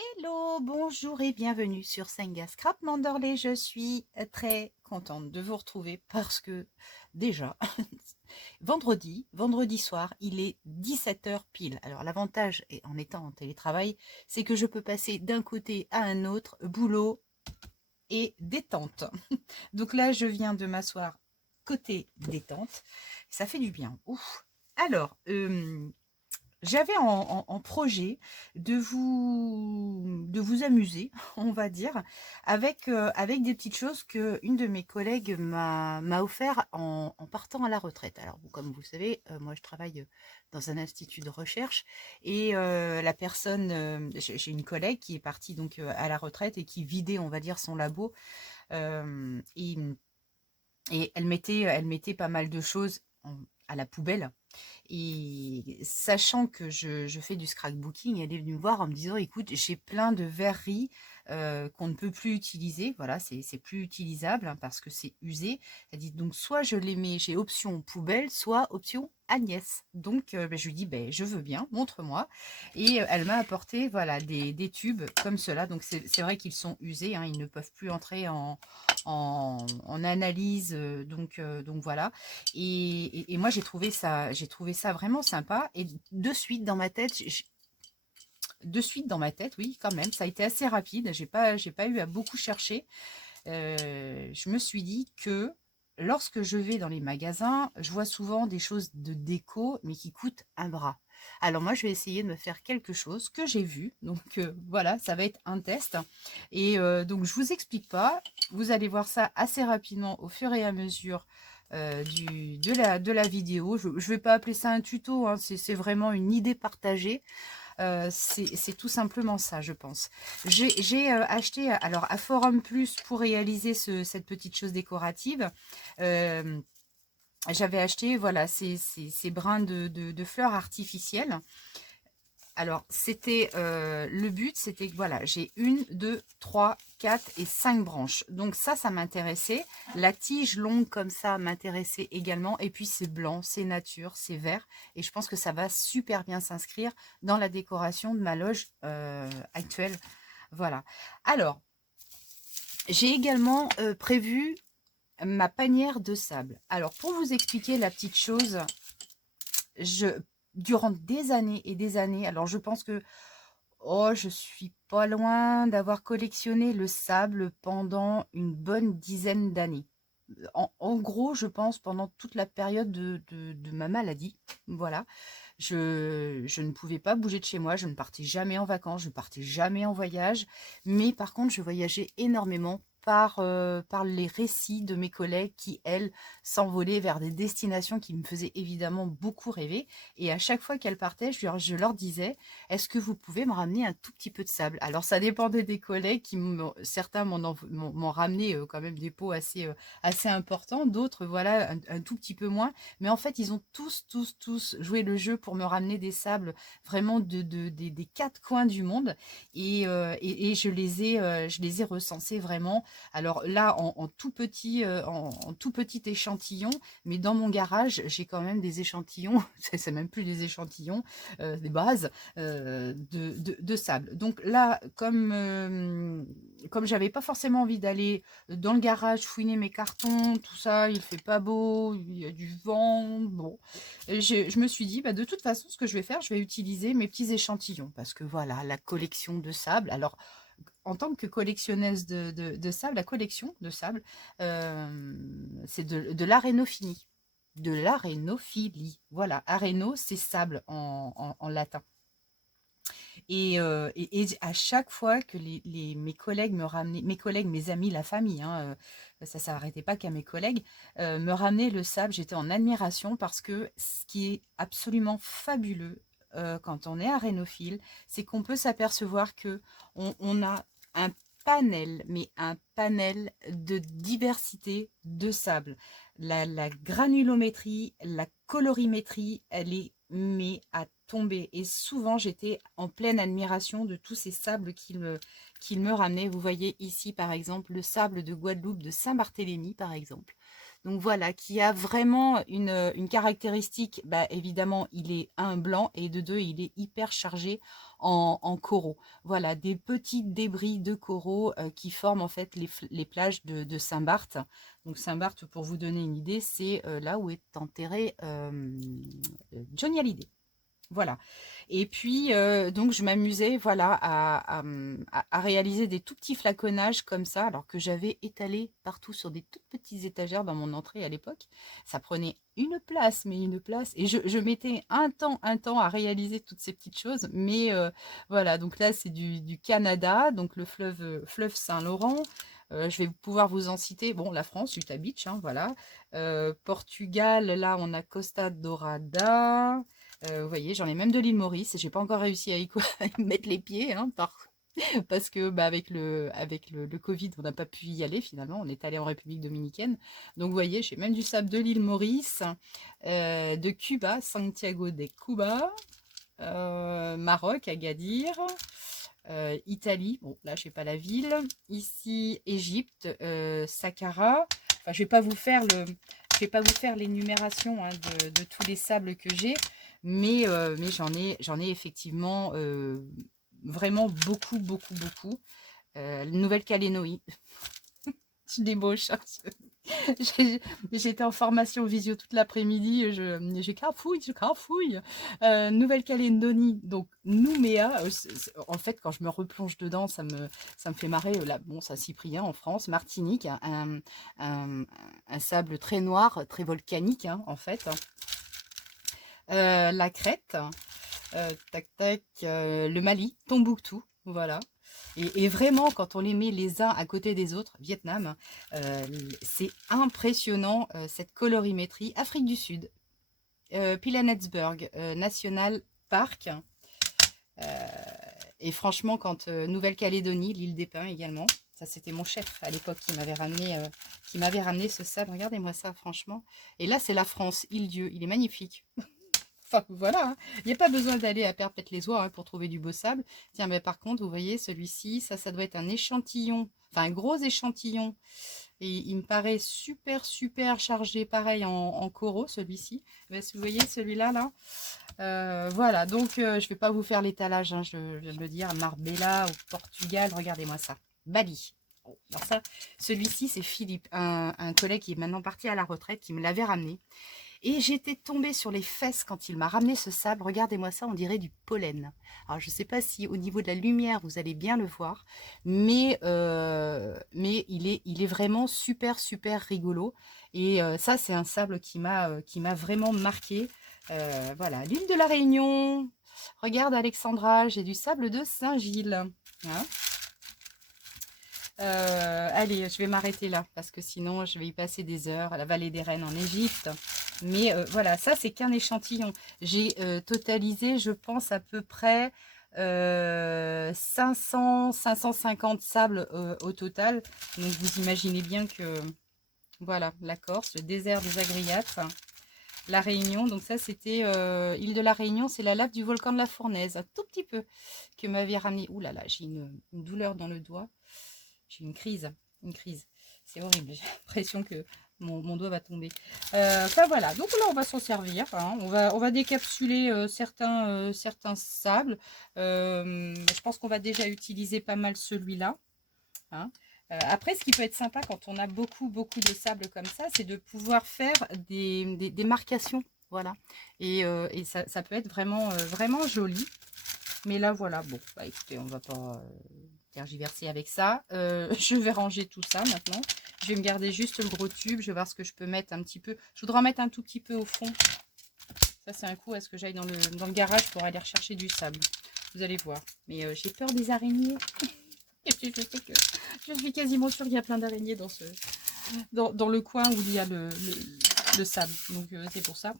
Hello, bonjour et bienvenue sur Senga Scrap Manderley. Je suis très contente de vous retrouver parce que déjà, vendredi soir, il est 17 heures pile. Alors l'avantage en étant en télétravail, c'est que je peux passer d'un côté à un autre, boulot et détente. Donc là, je viens de m'asseoir côté détente. Ça fait du bien. Ouf. Alors, j'avais en projet de vous amuser, on va dire, avec des petites choses que une de mes collègues m'a offert en partant à la retraite. Alors, bon, comme vous le savez, moi je travaille dans un institut de recherche et la personne, j'ai une collègue qui est partie donc à la retraite et qui vidait, on va dire, son labo. Et elle mettait pas mal de choses à la poubelle. Et sachant que je fais du scrapbooking, elle est venue me voir en me disant, écoute, j'ai plein de verreries qu'on ne peut plus utiliser. Voilà, c'est plus utilisable hein, parce que c'est usé. Elle dit, donc soit je les mets, j'ai option poubelle, soit option Agnès. Donc je lui dis, ben, je veux bien, montre-moi. Et elle m'a apporté voilà, des tubes comme cela. Donc c'est vrai qu'ils sont usés, hein, ils ne peuvent plus entrer en analyse. Donc voilà. Et moi j'ai trouvé ça vraiment sympa. Et de suite dans ma tête, oui, quand même, ça a été assez rapide. J'ai pas eu à beaucoup chercher. Je me suis dit que lorsque je vais dans les magasins, je vois souvent des choses de déco, mais qui coûtent un bras. Alors moi, je vais essayer de me faire quelque chose que j'ai vu. Donc voilà, ça va être un test. Et donc je vous explique pas. Vous allez voir ça assez rapidement au fur et à mesure de la vidéo. Je ne vais pas appeler ça un tuto, hein, c'est vraiment une idée partagée. C'est tout simplement ça, je pense. J'ai acheté alors à Forum Plus pour réaliser cette petite chose décorative. euh, J'avais acheté voilà ces brins de fleurs artificielles. Alors, le but, c'était que voilà, j'ai une, deux, trois, quatre et cinq branches. Donc ça m'intéressait. La tige longue comme ça m'intéressait également. Et puis c'est blanc, c'est nature, c'est vert. Et je pense que ça va super bien s'inscrire dans la décoration de ma loge actuelle. Voilà. Alors, j'ai également prévu ma panière de sable. Alors, pour vous expliquer la petite chose, je, durant des années et des années, alors je pense que oh, je suis pas loin d'avoir collectionné le sable pendant une bonne dizaine d'années. En gros, je pense pendant toute la période de ma maladie. Voilà. Je ne pouvais pas bouger de chez moi, je ne partais jamais en vacances, je ne partais jamais en voyage. Mais par contre, je voyageais énormément par les récits de mes collègues qui, elles, s'envolaient vers des destinations qui me faisaient évidemment beaucoup rêver. Et à chaque fois qu'elles partaient, je leur disais, est-ce que vous pouvez me ramener un tout petit peu de sable? Alors ça dépendait des collègues certains m'ont ramené quand même des pots assez importants, d'autres voilà un tout petit peu moins. Mais en fait, ils ont tous joué le jeu pour me ramener des sables vraiment des quatre coins du monde. Et je les ai recensés vraiment. Alors là, en tout petit, en tout petit échantillon, mais dans mon garage, j'ai quand même des échantillons, c'est même plus des échantillons, des bases de sable. Donc là, comme j'avais pas forcément envie d'aller dans le garage fouiner mes cartons, tout ça, il fait pas beau, il y a du vent, bon. Et je me suis dit, bah, de toute façon, ce que je vais faire, je vais utiliser mes petits échantillons, parce que voilà, la collection de sable. Alors, en tant que collectionneuse de sable, la collection de sable, c'est de l'arénophilie. De l'arénophilie. Voilà, aréno, c'est sable en latin. Et à chaque fois que mes collègues me ramenaient, mes collègues, mes amis, la famille, hein, ça ne s'arrêtait pas qu'à mes collègues, me ramenaient le sable, j'étais en admiration parce que ce qui est absolument fabuleux quand on est arénophile, c'est qu'on peut s'apercevoir que on a un panel, mais un panel de diversité de sable. La granulométrie, la colorimétrie, elle est mais à tomber. Et souvent, j'étais en pleine admiration de tous ces sables qu'il me ramenait. Vous voyez ici, par exemple, le sable de Guadeloupe, de Saint-Barthélemy, par exemple. Donc voilà, qui a vraiment une caractéristique, bah, évidemment, il est un blanc et de deux, il est hyper chargé en coraux. Voilà, des petits débris de coraux qui forment en fait les plages de Saint-Barth. Donc Saint-Barth, pour vous donner une idée, c'est là où est enterré Johnny Hallyday. Voilà. Et puis, donc, je m'amusais, voilà, à réaliser des tout petits flaconnages comme ça, alors que j'avais étalé partout sur des toutes petites étagères dans mon entrée à l'époque. Ça prenait une place, mais une place. Et je mettais un temps à réaliser toutes ces petites choses. Mais voilà, donc là, c'est du Canada, donc le fleuve Saint-Laurent. Je vais pouvoir vous en citer. Bon, la France, Utah Beach, hein, voilà. Portugal, là, on a Costa Dorada. Vous voyez, j'en ai même de l'île Maurice. J'ai pas encore réussi à y mettre les pieds, hein, parce que bah, avec le Covid, on n'a pas pu y aller finalement. On est allé en République dominicaine. Donc vous voyez, j'ai même du sable de l'île Maurice, de Cuba, Santiago de Cuba, Maroc, Agadir, Italie. Bon, là, je sais pas la ville. Ici, Égypte, Saqqara. Enfin, je vais pas vous faire l'énumération, hein, de tous les sables que j'ai. Mais j'en ai effectivement vraiment beaucoup, beaucoup, beaucoup. Nouvelle-Calédonie, je débauche. J'étais en formation visio toute l'après-midi. J'ai cafouille. Nouvelle-Calédonie, donc Nouméa. En fait, quand je me replonge dedans, ça me fait marrer. Là, bon, ça Cyprien en France, Martinique, un sable très noir, très volcanique, hein, en fait. La Crète, le Mali, Tombouctou, voilà. Et vraiment, quand on les met les uns à côté des autres, Vietnam, c'est impressionnant, cette colorimétrie. Afrique du Sud, Pilanesberg National Park, et franchement, quand Nouvelle-Calédonie, l'île des Pins également, ça c'était mon chef à l'époque qui m'avait ramené ce sable. Regardez-moi ça, franchement. Et là, c'est la France, Île-Dieu, il est magnifique. Enfin, voilà, hein. Il n'y a pas besoin d'aller à Perpète-les-Oies, hein, pour trouver du beau sable. Tiens, mais par contre, vous voyez, celui-ci, ça doit être un échantillon, enfin un gros échantillon. Et il me paraît super, super chargé, pareil, en coraux, celui-ci. Vous voyez, celui-là, là. Voilà, donc je ne vais pas vous faire l'étalage, hein, je viens de le dire. Marbella, au Portugal, regardez-moi ça. Bali. Oh, alors ça, celui-ci, c'est Philippe, un collègue qui est maintenant parti à la retraite, qui me l'avait ramené. Et j'étais tombée sur les fesses quand il m'a ramené ce sable. Regardez-moi ça, on dirait du pollen. Alors, je ne sais pas si au niveau de la lumière, vous allez bien le voir. Mais il est vraiment super, super rigolo. Et ça, c'est un sable qui m'a vraiment marqué. Voilà, l'île de la Réunion. Regarde, Alexandra, j'ai du sable de Saint-Gilles. Hein, allez, je vais m'arrêter là parce que sinon je vais y passer des heures. À la vallée des Reines en Égypte. Mais voilà, ça c'est qu'un échantillon. J'ai totalisé, je pense, à peu près 550 sables au total. Donc vous imaginez bien que, voilà, la Corse, le désert des Agriates, la Réunion. Donc ça c'était île de la Réunion, c'est la lave du volcan de la Fournaise, un tout petit peu, que m'avait ramené. Ouh là là, j'ai une douleur dans le doigt. J'ai une crise. C'est horrible, j'ai l'impression que mon doigt va tomber. Enfin voilà, donc là on va s'en servir, hein. On va décapsuler certains sables. Je pense qu'on va déjà utiliser pas mal celui-là, hein. Après, ce qui peut être sympa quand on a beaucoup de sable comme ça, c'est de pouvoir faire des marcations. Voilà. Et ça peut être vraiment joli. Mais là, voilà. Bon, bah, écoutez, on va pas tergiverser avec ça. Je vais ranger tout ça maintenant. Je vais me garder juste le gros tube. Je vais voir ce que je peux mettre un petit peu. Je voudrais en mettre un tout petit peu au fond. Ça, c'est un coup à ce que j'aille dans le garage pour aller rechercher du sable. Vous allez voir. Mais j'ai peur des araignées. Et puis, je sais que je suis quasiment sûre qu'il y a plein d'araignées dans le coin où il y a le sable. Donc, c'est pour ça.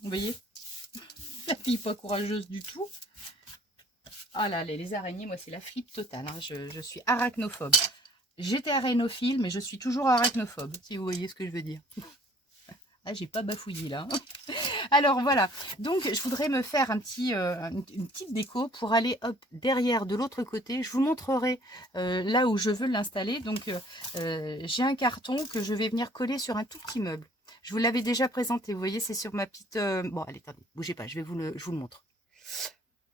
Vous voyez, la fille pas courageuse du tout. Ah là, les araignées, moi, c'est la flippe totale, hein. Je suis arachnophobe. J'étais arachnophile, mais je suis toujours arachnophobe, si vous voyez ce que je veux dire. Ah, j'ai pas bafouillé, là. Alors voilà, donc je voudrais me faire une petite déco pour aller hop derrière de l'autre côté. Je vous montrerai là où je veux l'installer. Donc j'ai un carton que je vais venir coller sur un tout petit meuble. Je vous l'avais déjà présenté, vous voyez, c'est sur ma petite... Bon, allez, attendez, bougez pas, je vous le montre.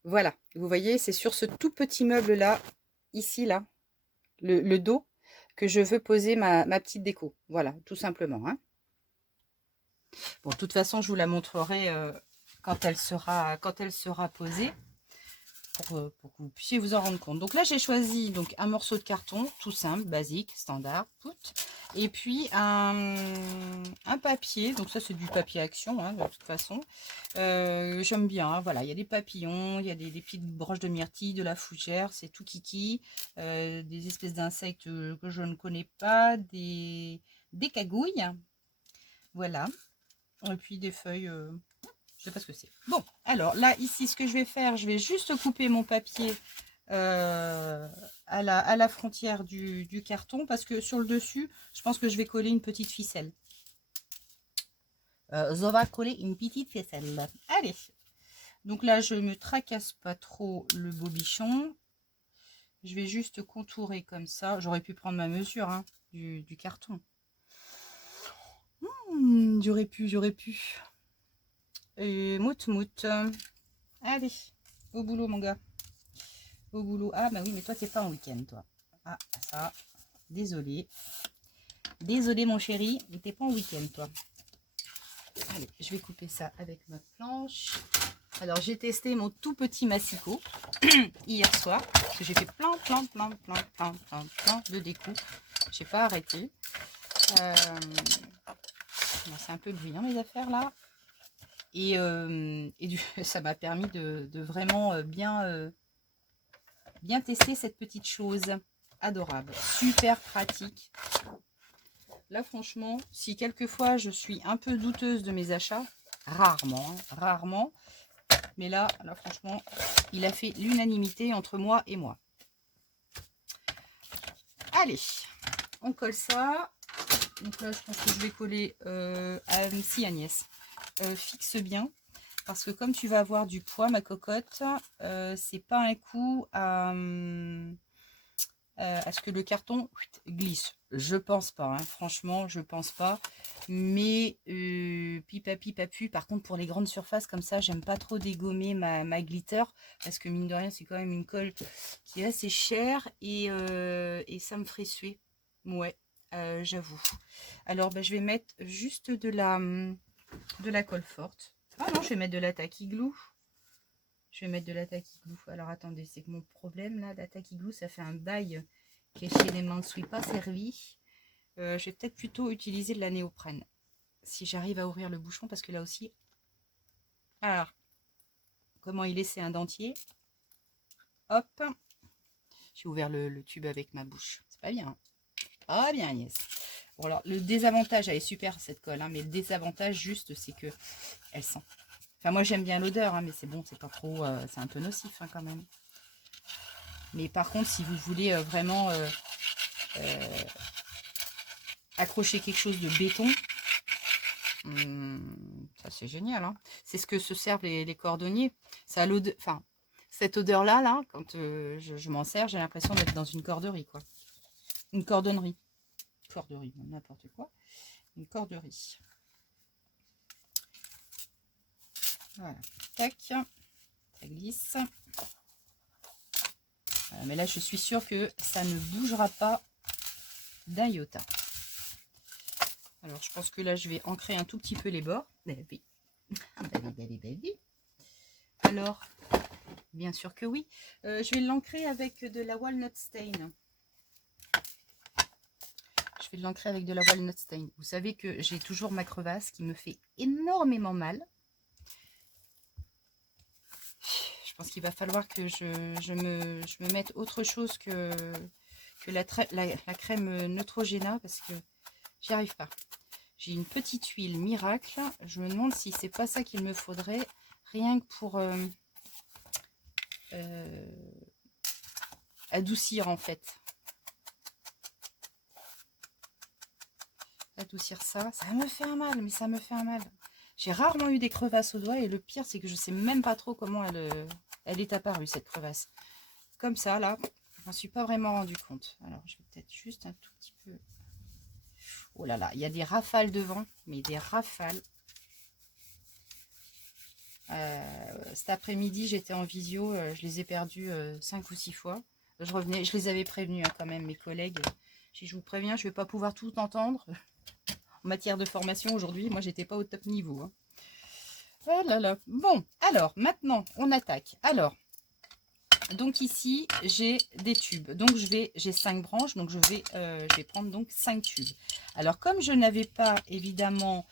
Voilà, vous voyez, c'est sur ce tout petit meuble-là, ici, là, le dos, que je veux poser ma petite déco. Voilà, tout simplement, hein. Bon, de toute façon, je vous la montrerai quand elle sera posée pour que vous puissiez vous en rendre compte. Donc là, j'ai choisi donc un morceau de carton tout simple, basique, standard, et puis un papier. Donc ça, c'est du papier action, hein, de toute façon. J'aime bien, hein, voilà, il y a des papillons, il y a des petites broches de myrtille, de la fougère, c'est tout kiki, des espèces d'insectes que je ne connais pas, des cagouilles, voilà. Et puis des feuilles, je sais pas ce que c'est. Bon, alors là, ici, ce que je vais faire, je vais juste couper mon papier à la frontière du carton, parce que sur le dessus, je pense que je vais coller une petite ficelle. Je vais coller une petite ficelle. Allez. Donc là, je ne me tracasse pas trop le bobichon. Je vais juste contourer comme ça. J'aurais pu prendre ma mesure hein, du carton. J'aurais pu. Et mout. Allez, au boulot mon gars. Au boulot. Ah bah oui, mais toi t'es pas en week-end toi. Ah ça, désolé. Désolé mon chéri, t'es pas en week-end toi. Allez, je vais couper ça avec ma planche. Alors j'ai testé mon tout petit massicot hier soir. Parce que j'ai fait plein de découpes. J'ai pas arrêté. C'est un peu bruyant les affaires là. Et ça m'a permis de vraiment bien tester cette petite chose adorable, super pratique. Là franchement, si quelquefois je suis un peu douteuse de mes achats, rarement, mais là franchement, il a fait l'unanimité entre moi et moi. Allez, on colle ça. Donc là, je pense que je vais coller si Agnès. Fixe bien parce que comme tu vas avoir du poids ma cocotte, c'est pas un coup à ce que le carton glisse. Je pense pas, hein. Franchement je pense pas, mais pipapu. Par contre pour les grandes surfaces comme ça, j'aime pas trop dégommer ma glitter parce que mine de rien c'est quand même une colle qui est assez chère et ça me ferait suer. Ouais, j'avoue. Alors je vais mettre juste de la colle forte. Ah non, je vais mettre de la tacky glue. Alors attendez, c'est que mon problème là, la tacky glue, ça fait un bail que chez les mains ne suis pas servi. Je vais peut-être plutôt utiliser de la néoprène. Si j'arrive à ouvrir le bouchon, parce que là aussi. Alors, comment y laisser un dentier? Hop. J'ai ouvert le tube avec ma bouche. C'est pas bien. Hein. Ah bien, yes. Bon alors, le désavantage, elle est super cette colle, hein, mais le désavantage juste, c'est que elle sent. Enfin, moi j'aime bien l'odeur, hein, mais c'est bon, c'est pas trop, c'est un peu nocif hein, quand même. Mais par contre, si vous voulez vraiment accrocher quelque chose de béton, ça c'est génial. Hein. C'est ce que se servent les cordonniers. Ça a l'odeur, enfin, cette odeur-là, là, quand je m'en sers, j'ai l'impression d'être dans une corderie, quoi. Une cordonnerie. Corderie, n'importe quoi. Une corderie. Voilà. Tac. Ça glisse. Voilà, mais là, je suis sûre que ça ne bougera pas d'un iota. Alors, je pense que là, je vais ancrer un tout petit peu les bords. Oui. Alors, bien sûr que oui. Je vais l'ancrer avec de la walnut stain. Vous savez que j'ai toujours ma crevasse qui me fait énormément mal. Je pense qu'il va falloir que je me mette autre chose que la crème Neutrogena parce que j'y arrive pas. J'ai une petite huile miracle. Je me demande si c'est pas ça qu'il me faudrait, rien que pour adoucir en fait. Adoucir ça. Ça me fait un mal, mais ça me fait un mal. J'ai rarement eu des crevasses au doigt et le pire, c'est que je sais même pas trop comment elle est apparue, cette crevasse. Comme ça, là, je m'en suis pas vraiment rendu compte. Alors, je vais peut-être juste un tout petit peu... Oh là là, il y a des rafales de vent, mais des rafales. Cet après-midi, j'étais en visio, je les ai perdus 5 ou 6 fois. Je revenais, je les avais prévenus hein, quand même, mes collègues. Si je vous préviens, je ne vais pas pouvoir tout entendre. En matière de formation aujourd'hui, moi, j'étais pas au top niveau. Hein. Oh là là. Bon, alors, maintenant, on attaque. Alors, donc ici, j'ai des tubes. Donc, j'ai 5 branches, donc je vais prendre donc 5 tubes. Alors, comme je n'avais pas, évidemment...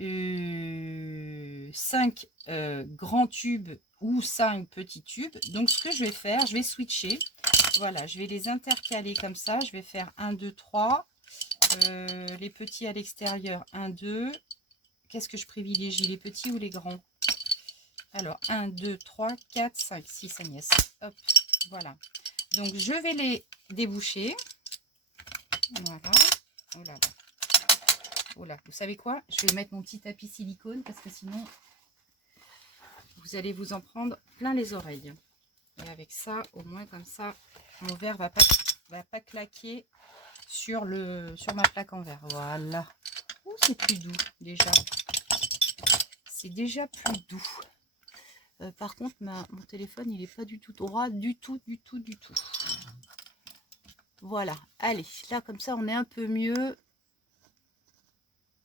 5 grands tubes ou 5 petits tubes. Donc, ce que je vais faire, je vais switcher. Voilà, je vais les intercaler comme ça. Je vais faire 1, 2, 3. Les petits à l'extérieur, 1, 2. Qu'est-ce que je privilégie, les petits ou les grands? Alors, 1, 2, 3, 4, 5, 6, Agnès. Hop, voilà. Donc, je vais les déboucher. Voilà. Oh là là. Oh là, vous savez quoi? Je vais mettre mon petit tapis silicone parce que sinon, vous allez vous en prendre plein les oreilles. Et avec ça, au moins comme ça, mon verre va pas claquer sur ma plaque en verre. Voilà. Oh, c'est plus doux déjà. C'est déjà plus doux. Par contre, mon téléphone, il n'est pas du tout droit, du tout. Voilà. Allez, là comme ça, on est un peu mieux.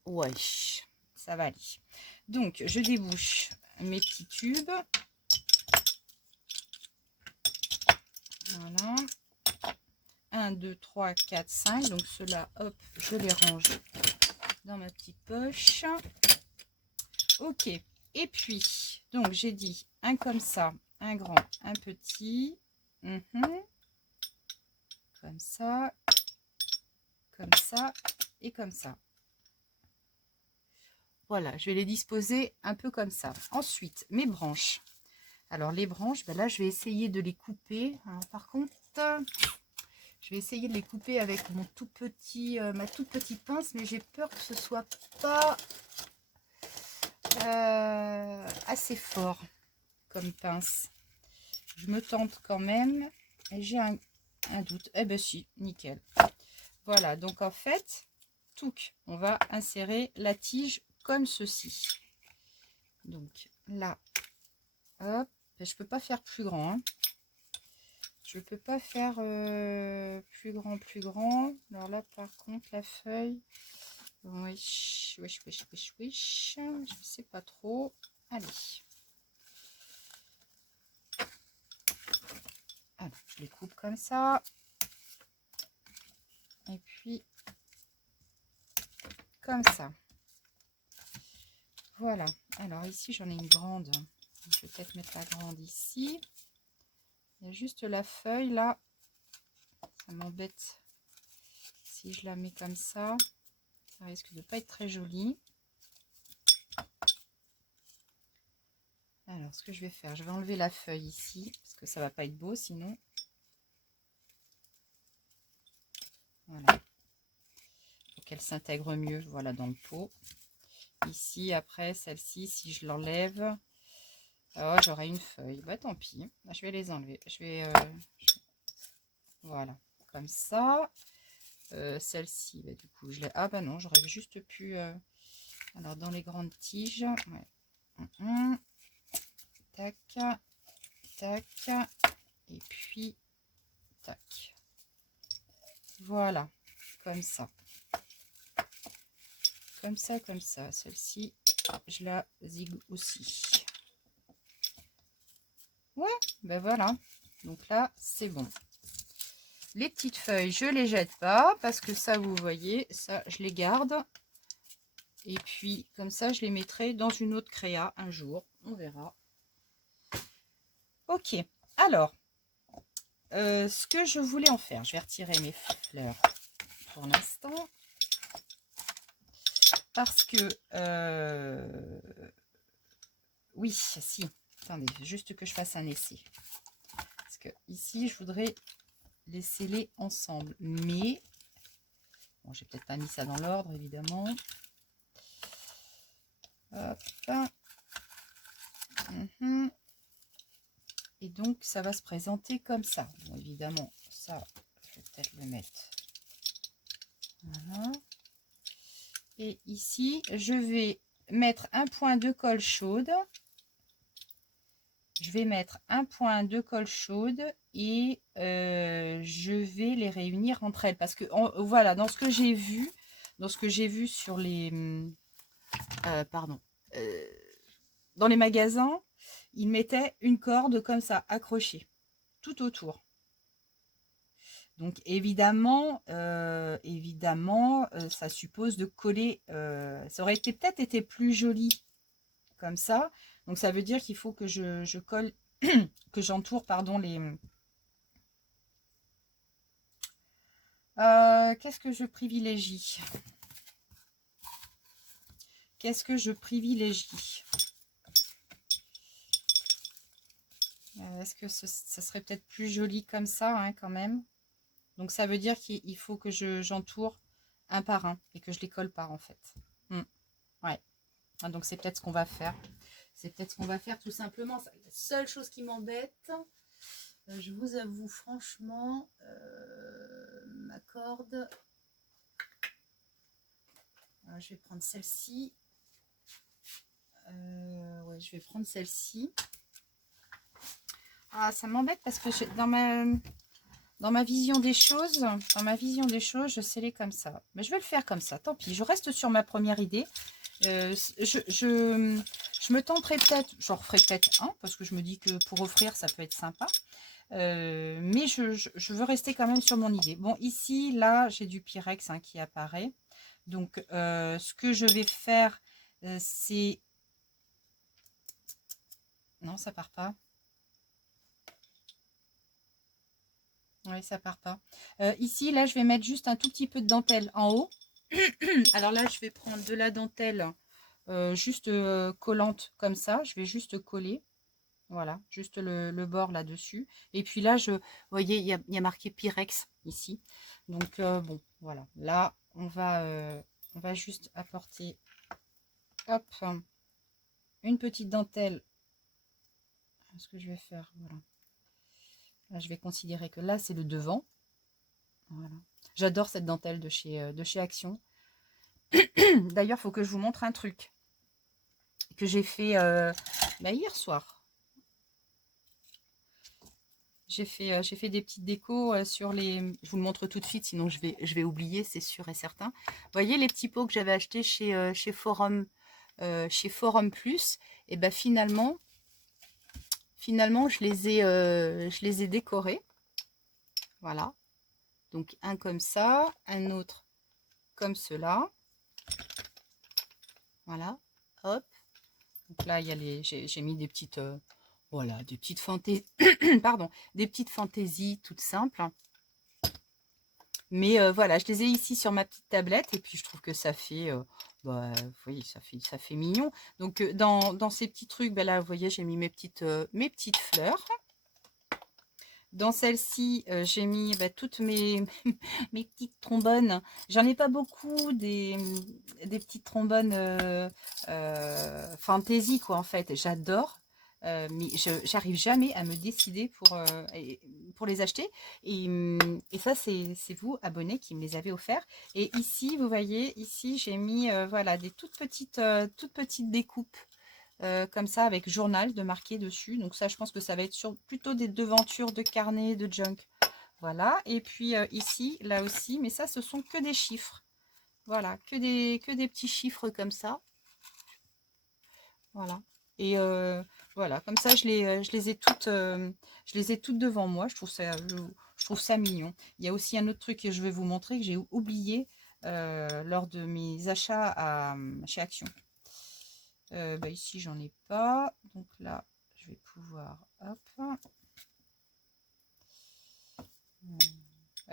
Ouais, ça va aller. Donc, je débouche mes petits tubes. Voilà. 1, 2, 3, 4, 5. Donc, ceux-là, hop, je les range dans ma petite poche. Ok. Et puis, donc, j'ai dit un comme ça, un grand, un petit. Comme ça et comme ça. Voilà, je vais les disposer un peu comme ça. Ensuite, mes branches. Alors, les branches, ben là, je vais essayer de les couper. Alors, par contre, je vais essayer de les couper avec mon tout petit, ma toute petite pince, mais j'ai peur que ce soit pas assez fort comme pince. Je me tente quand même et j'ai un doute. Eh ben si, nickel. Voilà, donc en fait, on va insérer la tige comme ceci. Donc là, hop, je peux pas faire plus grand. Hein. Je peux pas faire plus grand. Alors là, par contre, la feuille, oui, je sais pas trop. Allez. Alors, je les coupe comme ça. Et puis, comme ça. Voilà. Alors ici, j'en ai une grande. Je vais peut-être mettre la grande ici. Il y a juste la feuille là. Ça m'embête. Si je la mets comme ça, ça risque de pas être très joli. Alors, ce que je vais faire, je vais enlever la feuille ici, parce que ça va pas être beau sinon. Voilà. Pour qu'elle s'intègre mieux, voilà, dans le pot. Ici, après, celle-ci, si je l'enlève, oh, j'aurai une feuille. Bah, tant pis. Je vais les enlever. Voilà, comme ça. Celle-ci, bah, du coup, je l'ai... Ah, bah non, j'aurais juste pu... Alors, dans les grandes tiges, ouais. Tac, tac, et puis, tac. Voilà, comme ça. Comme ça. Celle-ci, je la zigue aussi. Ouais, ben voilà. Donc là, c'est bon. Les petites feuilles, je les jette pas parce que ça, vous voyez, ça, je les garde. Et puis, comme ça, je les mettrai dans une autre créa un jour. On verra. Ok. Alors, ce que je voulais en faire, je vais retirer mes fleurs pour l'instant. Parce que, oui, si. Attendez, juste que je fasse un essai. Parce que ici, je voudrais les sceller ensemble. Mais, bon, j'ai peut-être pas mis ça dans l'ordre, évidemment. Hop. Mhm. Et donc, ça va se présenter comme ça. Bon, évidemment, ça, je vais peut-être le mettre. Voilà. Et ici, je vais mettre un point de colle chaude. Je vais mettre un point de colle chaude et je vais les réunir entre elles. Parce que, voilà, dans ce que j'ai vu sur les... pardon. Dans les magasins, ils mettaient une corde comme ça, accrochée, tout autour. Donc évidemment, ça suppose de coller. Ça aurait peut-être été plus joli comme ça. Donc ça veut dire qu'il faut que je colle, que j'entoure, pardon, les... qu'est-ce que je privilégie? Qu'est-ce que je privilégie? Est-ce que ça serait peut-être plus joli comme ça, hein, quand même? Donc ça veut dire qu'il faut que j'entoure un par un et que je les colle pas, en fait. Ouais. Donc c'est peut-être ce qu'on va faire. C'est peut-être ce qu'on va faire tout simplement. La seule chose qui m'embête, je vous avoue franchement, ma corde. Je vais prendre celle-ci. Ouais, je vais prendre celle-ci. Ah, ça m'embête parce que dans ma vision des choses, je scellais comme ça. Mais je vais le faire comme ça. Tant pis, je reste sur ma première idée. Je me tenterai peut-être, j'en referai peut-être un, parce que je me dis que pour offrir, ça peut être sympa. Mais je veux rester quand même sur mon idée. Bon, ici, là, j'ai du Pyrex, hein, qui apparaît. Donc, ce que je vais faire, c'est... Non, ça part pas. Oui, ça part pas. Ici, là, je vais mettre juste un tout petit peu de dentelle en haut. Alors là, je vais prendre de la dentelle juste collante comme ça. Je vais juste coller. Voilà, juste le bord là-dessus. Et puis là, vous voyez, il y a marqué Pyrex ici. Donc, bon, voilà. Là, on va juste apporter, hop, une petite dentelle. Ce que je vais faire, voilà. Là, je vais considérer que là, c'est le devant. Voilà. J'adore cette dentelle de chez Action. D'ailleurs, il faut que je vous montre un truc que j'ai fait hier soir. J'ai fait des petites décos sur les... Je vous le montre tout de suite, sinon je vais oublier, c'est sûr et certain. Vous voyez les petits pots que j'avais achetés chez Forum Plus. Et ben finalement, je les ai décorés. Voilà. Donc un comme ça, un autre comme cela. Voilà. Hop. Donc là, il y a j'ai mis des petites... voilà, des petites fantaisies, pardon, des petites fantaisies toutes simples. Mais voilà, je les ai ici sur ma petite tablette et puis je trouve que ça fait, bah, vous voyez, ça fait mignon. Donc dans ces petits trucs, ben là, vous voyez, j'ai mis mes petites fleurs. Dans celle-ci, j'ai mis toutes mes, mes petites trombones. J'en ai pas beaucoup des petites trombones fantasy, quoi, en fait. J'adore. Mais j'arrive jamais à me décider pour les acheter. Et ça, c'est vous, abonnés, qui me les avez offerts. Et ici, vous voyez, ici, j'ai mis voilà, des toutes petites découpes. Comme ça, avec journal de marqué dessus. Donc ça, je pense que ça va être plutôt des devantures de carnet, de junk. Voilà. Et puis ici, là aussi, mais ça, ce sont que des chiffres. Voilà, que des petits chiffres comme ça. Voilà. Et voilà, comme ça, je les ai toutes devant moi. Je trouve ça mignon. Il y a aussi un autre truc que je vais vous montrer que j'ai oublié lors de mes achats chez Action. Ici, j'en ai pas. Donc là, je vais pouvoir... Hop.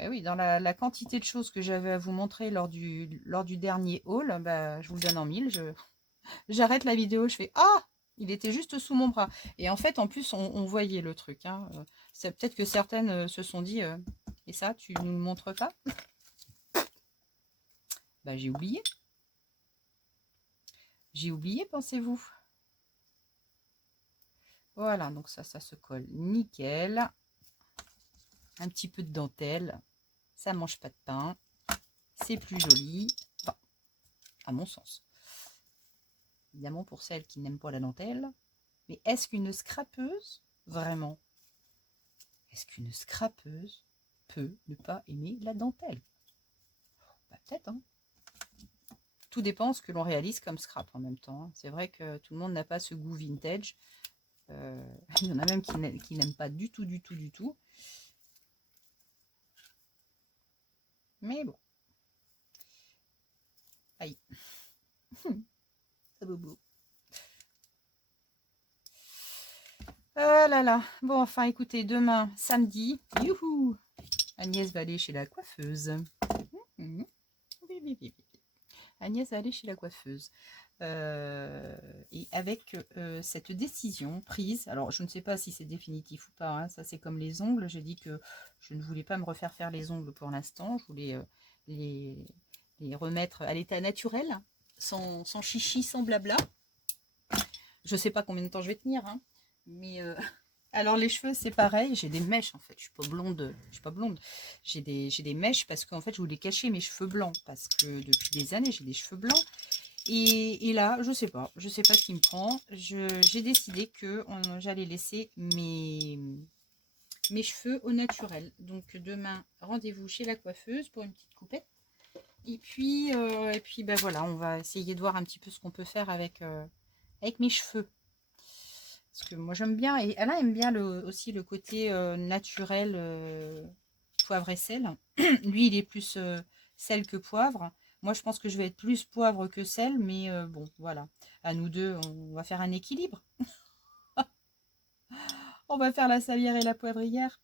Oui, dans la quantité de choses que j'avais à vous montrer lors du dernier haul, je vous le donne en mille. J'arrête la vidéo, je fais « Ah !» Il était juste sous mon bras. Et en fait, en plus, on voyait le truc. Hein. C'est peut-être que certaines se sont dit « Et ça, tu ne nous le montres pas ?» J'ai oublié. J'ai oublié, pensez-vous? Voilà, donc ça se colle nickel. Un petit peu de dentelle, ça mange pas de pain. C'est plus joli, enfin, à mon sens. Évidemment pour celles qui n'aiment pas la dentelle. Mais est-ce qu'une scrapeuse, vraiment, est-ce qu'une scrapeuse peut ne pas aimer la dentelle? Bah, peut-être, hein. Tout dépend ce que l'on réalise comme scrap en même temps, hein. C'est vrai que tout le monde n'a pas ce goût vintage. Il y en a même qui n'aiment pas du tout, du tout, du tout. Mais bon. Aïe. Ça bobo. Ah là là. Bon, enfin, écoutez, demain, samedi, youhou, Agnès va aller chez la coiffeuse. Agnès va aller chez la coiffeuse. Et avec cette décision prise, alors je ne sais pas si c'est définitif ou pas, hein, ça c'est comme les ongles, j'ai dit que je ne voulais pas me refaire faire les ongles pour l'instant, je voulais les remettre à l'état naturel, sans chichi, sans blabla. Je ne sais pas combien de temps je vais tenir, hein, mais alors les cheveux c'est pareil, j'ai des mèches en fait, je suis pas blonde, j'ai des mèches parce qu'en fait je voulais cacher mes cheveux blancs, parce que depuis des années j'ai des cheveux blancs. Et là, je sais pas ce qui me prend. J'ai décidé que j'allais laisser mes cheveux au naturel. Donc demain, rendez-vous chez la coiffeuse pour une petite coupette. Et puis ben voilà, on va essayer de voir un petit peu ce qu'on peut faire avec mes cheveux. Parce que moi j'aime bien, et Alain aime bien aussi le côté naturel, poivre et sel. Lui, il est plus sel que poivre. Moi, je pense que je vais être plus poivre que sel, mais bon, voilà. À nous deux, on va faire un équilibre. On va faire la salière et la poivrière.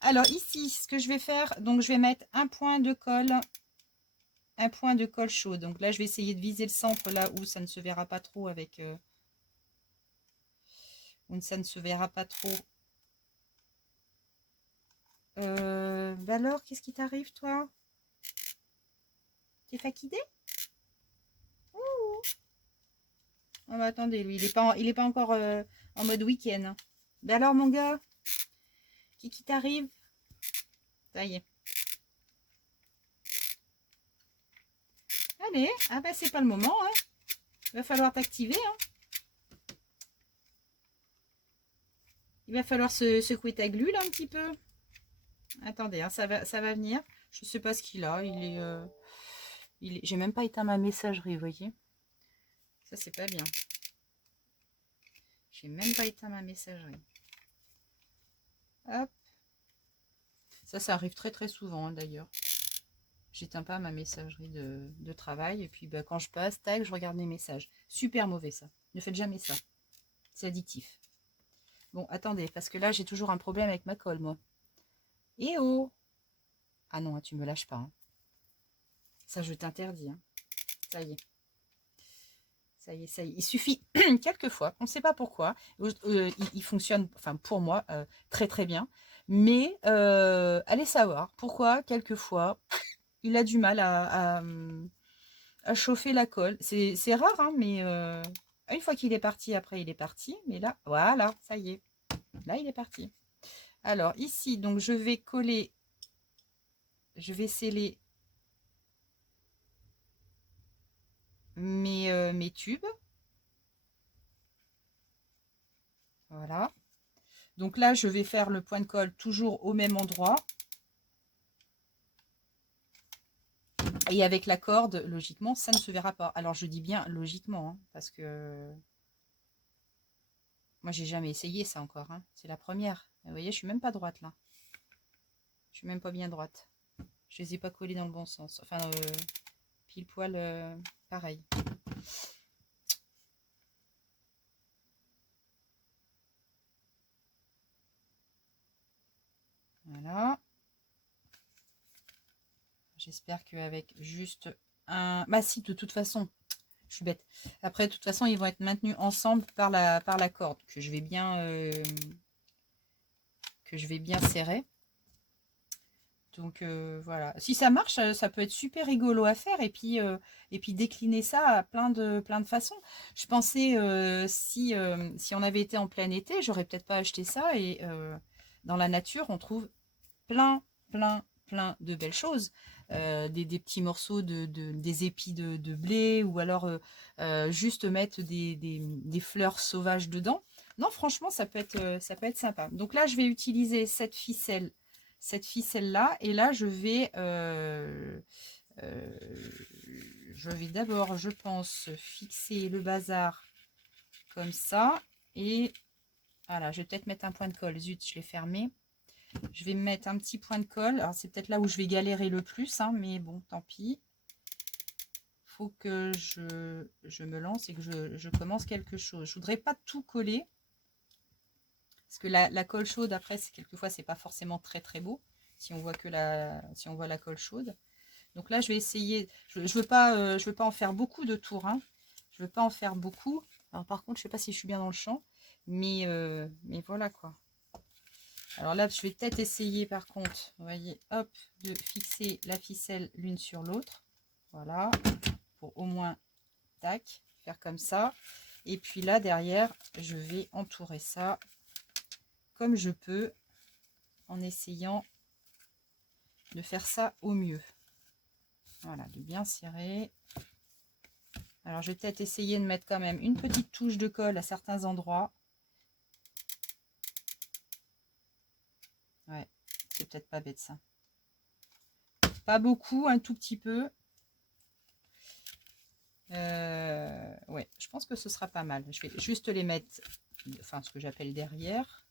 Alors ici, ce que je vais faire, donc je vais mettre un point de colle chaud. Donc là, je vais essayer de viser le centre, là où ça ne se verra pas trop avec... où ça ne se verra pas trop. Bah alors, qu'est-ce qui t'arrive, toi? T'es fatigué? Oh, bah, attendez, lui, il est pas encore en mode week-end. Bah alors, mon gars, qui t'arrive? Ça y est. Allez, ah bah c'est pas le moment, hein. Il va falloir t'activer, hein. Il va falloir secouer ta glu, là, un petit peu. Attendez, hein, ça va venir. Je sais pas ce qu'il a. J'ai même pas éteint ma messagerie, vous voyez. Ça, c'est pas bien. J'ai même pas éteint ma messagerie. Hop. Ça arrive très très souvent, hein, d'ailleurs. J'éteins pas ma messagerie de travail. Et puis, bah, quand je passe, tac, je regarde mes messages. Super mauvais, ça. Ne faites jamais ça. C'est addictif. Bon, attendez, parce que là, j'ai toujours un problème avec ma colle, moi. Eh oh! Ah non, tu me lâches pas, hein. Ça, je t'interdis, hein. Ça y est. Ça y est, ça y est. Il suffit quelquefois, on ne sait pas pourquoi, il fonctionne, enfin pour moi, très très bien. Mais allez savoir pourquoi, quelquefois, il a du mal à chauffer la colle. C'est rare, hein, mais une fois qu'il est parti, après il est parti. Mais là, voilà, ça y est. Là, il est parti. Alors ici, donc je vais coller, je vais sceller mes tubes. Voilà. Donc là, je vais faire le point de colle toujours au même endroit. Et avec la corde, logiquement, ça ne se verra pas. Alors, je dis bien logiquement, hein, parce que moi, j'ai jamais essayé ça encore, hein. C'est la première. Vous voyez, je suis même pas droite, là. Je suis même pas bien droite. Je les ai pas collés dans le bon sens. Enfin, pile poil, pareil. Voilà. J'espère qu'avec juste un... Bah si, de toute façon, je suis bête. Après, de toute façon, ils vont être maintenus ensemble par la corde que je vais bien serrer. Donc voilà, si ça marche, ça peut être super rigolo à faire et puis décliner ça à plein de façons. Je pensais si on avait été en plein été, j'aurais peut-être pas acheté ça et dans la nature, on trouve plein, plein de belles choses. Des petits morceaux des épis de blé ou alors juste mettre des fleurs sauvages dedans. Non, franchement, ça peut être sympa. Donc là, je vais utiliser cette ficelle là et là euh, je vais d'abord je pense fixer le bazar comme ça et voilà, je vais peut-être mettre un point de colle. Zut, je l'ai fermé. Je vais mettre un petit point de colle. Alors c'est peut-être là où je vais galérer le plus, hein, mais bon, tant pis. Faut que je me lance et que je commence quelque chose. Je voudrais pas tout coller. Parce que la colle chaude, après, quelquefois, c'est pas forcément très très beau. Si on voit si on voit la colle chaude. Donc là, je vais essayer. Je veux pas en faire beaucoup de tours. Hein. Je veux pas en faire beaucoup. Alors par contre, je sais pas si je suis bien dans le champ. Mais voilà quoi. Alors là, je vais peut-être essayer par contre, vous voyez, hop, de fixer la ficelle l'une sur l'autre. Voilà, pour au moins, tac, faire comme ça. Et puis là, derrière, je vais entourer ça comme je peux en essayant de faire ça au mieux. Voilà, de bien serrer. Alors, je vais peut-être essayer de mettre quand même une petite touche de colle à certains endroits. Ouais, c'est peut-être pas bête ça. Pas beaucoup, un tout petit peu. Ouais, je pense que ce sera pas mal. Je vais juste les mettre, enfin ce que j'appelle derrière.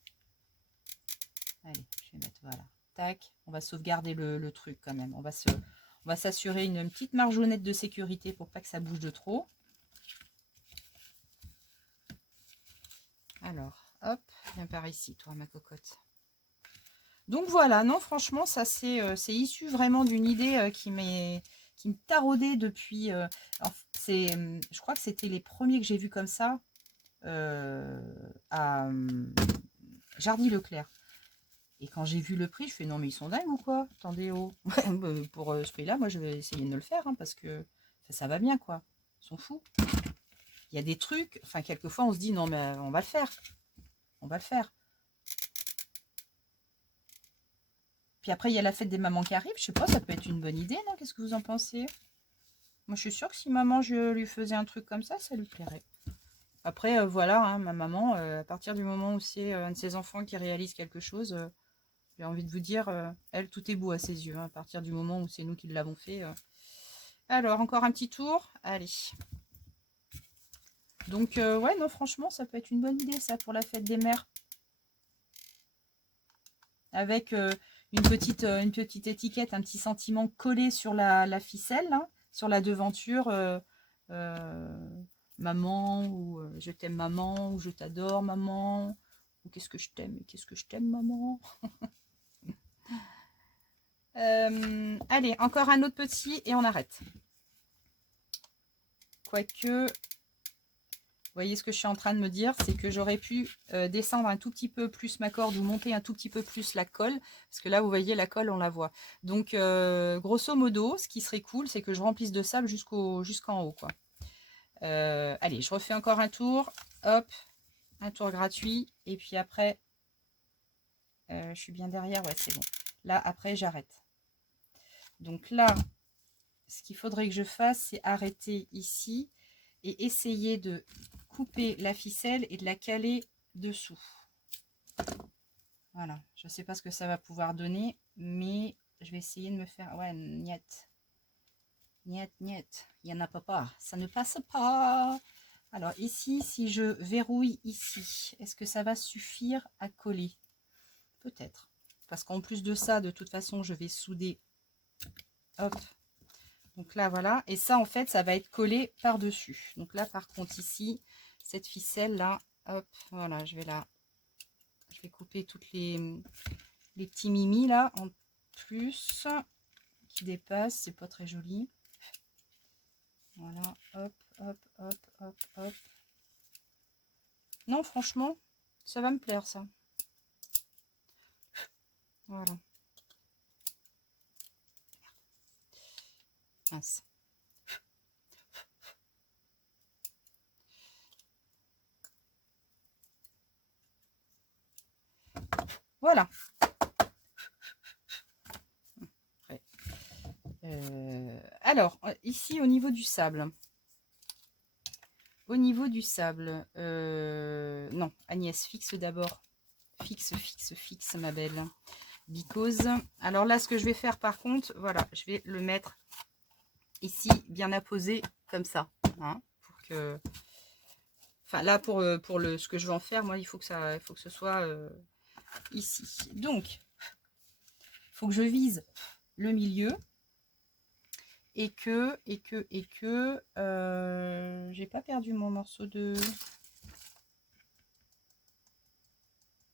Allez, je vais mettre, voilà. Tac, on va sauvegarder le truc quand même. On va s'assurer une petite margeonnette de sécurité pour pas que ça bouge de trop. Alors, hop, viens par ici, toi, ma cocotte. Donc voilà, non, franchement, ça c'est issu vraiment d'une idée qui me taraudait depuis. Je crois que c'était les premiers que j'ai vus comme ça à Jardy-Leclerc. Et quand j'ai vu le prix, je fais non, mais ils sont dingues ou quoi? Attendez, oh. Pour ce prix-là, moi je vais essayer de me le faire hein, parce que ça va bien quoi. Ils sont fous. Il y a des trucs, enfin, quelquefois on se dit non, mais on va le faire. On va le faire. Puis après, il y a la fête des mamans qui arrive. Je sais pas, ça peut être une bonne idée, non? Qu'est-ce que vous en pensez? Moi, je suis sûre que si maman, je lui faisais un truc comme ça lui plairait. Après, voilà, hein, ma maman, à partir du moment où c'est un de ses enfants qui réalise quelque chose, j'ai envie de vous dire, elle, tout est beau à ses yeux. Hein, à partir du moment où c'est nous qui l'avons fait. Alors, encore un petit tour. Allez. Donc, ouais, non, franchement, ça peut être une bonne idée, ça, pour la fête des mères. Avec une petite étiquette, un petit sentiment collé sur la ficelle, hein, sur la devanture. Maman, ou je t'aime maman, ou je t'adore maman, ou qu'est-ce que je t'aime maman. Allez, encore un autre petit et on arrête. Quoique, vous voyez ce que je suis en train de me dire, c'est que j'aurais pu descendre un tout petit peu plus ma corde ou monter un tout petit peu plus la colle, parce que là, vous voyez, la colle, on la voit. Donc, grosso modo, ce qui serait cool, c'est que je remplisse de sable jusqu'en haut, quoi. Allez, je refais encore un tour. Hop, un tour gratuit. Et puis après, je suis bien derrière. Ouais, c'est bon. Là, après, j'arrête. Donc là, ce qu'il faudrait que je fasse, c'est arrêter ici et essayer de couper la ficelle et de la caler dessous. Voilà, je ne sais pas ce que ça va pouvoir donner, mais je vais essayer de me faire... Ouais, niet. Niet, niet. Il n'y en a pas. Ça ne passe pas. Alors ici, si je verrouille ici, est-ce que ça va suffire à coller? Peut-être. Parce qu'en plus de ça, de toute façon, je vais souder. Hop. Donc là, voilà. Et ça, en fait, ça va être collé par-dessus. Donc là, par contre, ici, cette ficelle-là, hop, voilà, je vais couper toutes les petits mimis, là, en plus, qui dépassent. C'est pas très joli. Voilà, hop, hop, hop, hop, hop. Non, franchement, ça va me plaire, ça. Voilà. Mince. Voilà. Ouais. Alors, ici, au niveau du sable. Au niveau du sable. Non, Agnès, fixe d'abord. Fixe, fixe, fixe, ma belle. Because. Alors là, ce que je vais faire, par contre, voilà, je vais le mettre ici, bien apposé, comme ça. Hein, pour que... Enfin, là, pour ce que je vais en faire, moi, il faut que ce soit ici. Donc, il faut que je vise le milieu. Et que j'ai pas perdu mon morceau de...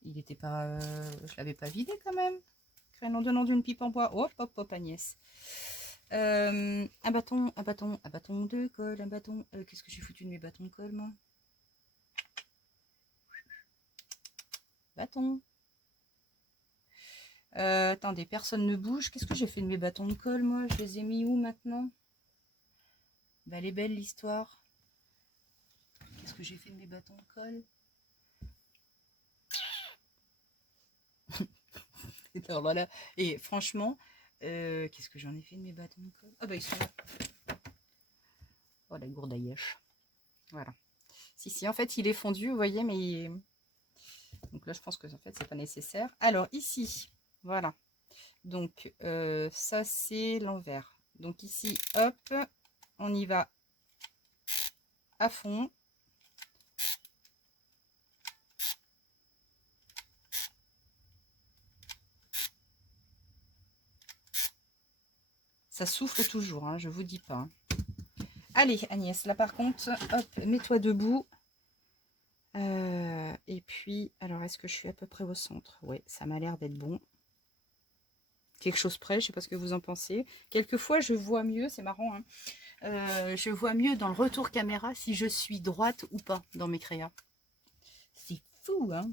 Il était pas... je l'avais pas vidé quand même. Crénon donnant d'une pipe en bois. Hop, hop, hop, Agnès. Un bâton de colle, un bâton... Qu'est-ce que j'ai foutu de mes bâtons de colle, moi? Bâton. Attendez, personne ne bouge. Qu'est-ce que j'ai fait de mes bâtons de colle, moi? Je les ai mis où, maintenant? Bah, elle est belle, l'histoire. Qu'est-ce que j'ai fait de mes bâtons de colle? Alors, voilà. Et franchement, qu'est-ce que j'en ai fait de mes bâtons de colle? Ah bah, ils sont là. Oh, la gourdaillèche. Voilà. Si, en fait, il est fondu, vous voyez, mais il... Donc là, je pense que en fait, c'est pas nécessaire. Alors, ici, voilà. Donc, ça, c'est l'envers. Donc ici, hop, on y va à fond. Ça souffle toujours, hein, je vous dis pas. Hein. Allez, Agnès, là par contre, hop, mets-toi debout. Et puis, alors, est-ce que je suis à peu près au centre? Oui, ça m'a l'air d'être bon. Quelque chose près, je sais pas ce que vous en pensez. Quelquefois, je vois mieux, c'est marrant, hein. Je vois mieux dans le retour caméra si je suis droite ou pas dans mes créas. C'est fou, hein.